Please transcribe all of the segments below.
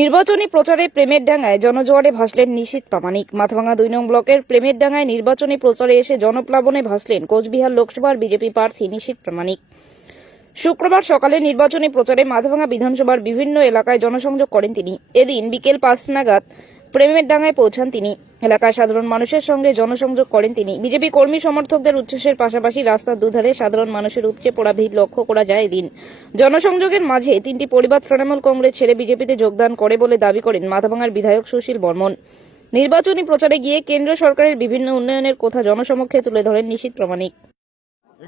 নির্বাচনী প্রচারে প্রেমের ডাঙ্গায় জনজোয়ারে ভাসলেন নিশীত প্রামাণিক। মাথাভাঙা দুই নং ব্লকের প্রেমের ডাঙ্গায় নির্বাচনী প্রচারে এসে জনপ্লাবনে ভাসলেন কোচবিহার লোকসভার বিজেপি প্রার্থী নিশীত প্রামাণিক। শুক্রবার সকালে নির্বাচনী প্রচারে মাথাভাঙা বিধানসভার বিভিন্ন এলাকায় জনসংযোগ করেন তিনি। এদিন বিকেল পাঁচ নাগাদ প্রেমের ডাঙ্গায় পৌঁছান তিনি। এলাকায় সাধারণ মানুষের সঙ্গে জনসংযোগ করেন তিনি। বিজেপি কর্মী সমর্থকদের উচ্ছ্বাসের পাশাপাশি রাস্তার দুধারে সাধারণ মানুষের উপচে পড়া ভিড় লক্ষ্য করা যায় এদিন। জনসংযোগের মাঝে তিনটি পরিবার তৃণমূল কংগ্রেস ছেড়ে বিজেপিতে যোগদান করে বলে দাবি করেন মাথাভাঙার বিধায়ক সুশীল বর্মন। নির্বাচনী প্রচারে গিয়ে কেন্দ্র সরকারের বিভিন্ন উন্নয়নের কথা জনসমক্ষে তুলে ধরেন নিশীত প্রামাণিক।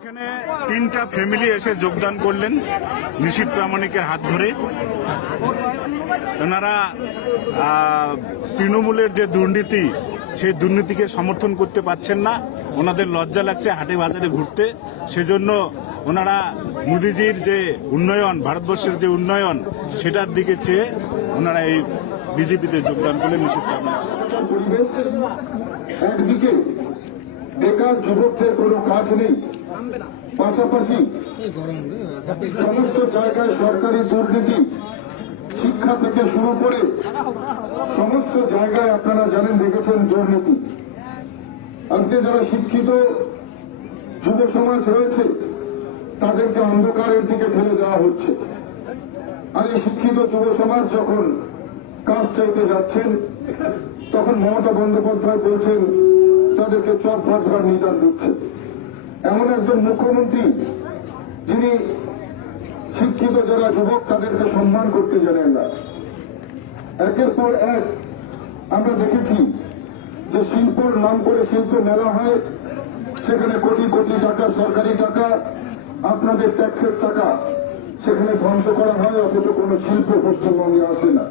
এখানে তিনটা ফ্যামিলি এসে যোগদান করলেন নিশীত প্রামাণিকের হাত ধরে। ওনারা তৃণমূলের যে দুর্নীতি, সেই দুর্নীতিকে সমর্থন করতে পারছেন না। ওনাদের লজ্জা লাগছে, হাটে বাজারে ঘুরতে। সেজন্য ওনারা মোদিজির যে উন্নয়ন, ভারতবর্ষের যে উন্নয়ন, সেটার দিকে চেয়ে ওনারা এই বিজেপিতে যোগদান করলেন নিশীত প্রামাণিক। বেকার যুবকদের কোনো কাজ নেই। পাশাপাশি সমস্ত জায়গায় সরকারি দুর্নীতি শিক্ষা থেকে শুরু করে সমস্ত জায়গায় আপনারা জানেন দেখেছেন দুর্নীতি। আজকে যারা শিক্ষিত যুব সমাজ রয়েছে, তাদেরকে অন্ধকারের দিকে ফেলে দেওয়া হচ্ছে। আর এই শিক্ষিত যুব সমাজ যখন কাজ চাইতে যাচ্ছেন, তখন মমতা বন্দ্যোপাধ্যায় বলছেন তাদেরকে চপ ভাজবার নিদান দিচ্ছে। এমন একজন মুখ্যমন্ত্রী, যিনি শিক্ষিত যারা যুবক, তাদেরকে সম্মান করতে জানেন না। একের পর এক আমরা দেখেছি যে শিল্পর নাম করে শিল্প মেলা হয়, সেখানে কোটি কোটি টাকা, সরকারি টাকা, আপনাদের ট্যাক্সের টাকা, সেখানে ধ্বংস করা হয়, অথচ কোনো শিল্প পশ্চিমবঙ্গে আসে না।